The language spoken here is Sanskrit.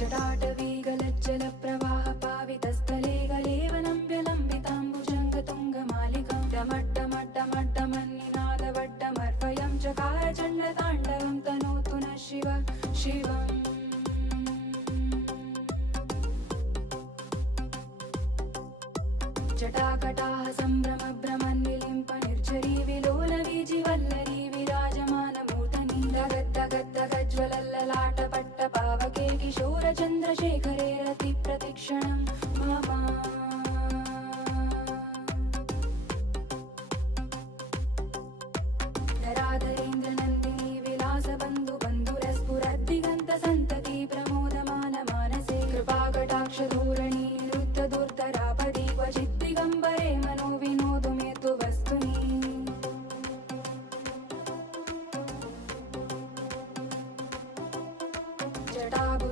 जटाटवीगलज्जलप्रवाह पावितस्थले गलेवलम्ब्यलम्बिताम्बुजङ्गतुङ्गमालिकां डमड्डमड्डमड्डमन्निनादवड्डमर्वयं चकार चण्डताण्डवं तनोतु नः शिव शिवम् जटाकटाः सम्भ्रमभ्रमन्निलिम्प निर्झरी विलोलवीजिवल्लरी विराजमानमूर्धनि दगद्दगद्दगज्ज्वलल्ललाटपट्टपावके किशोरचन्द्रशेखरे रतिप्रतिक्षणम्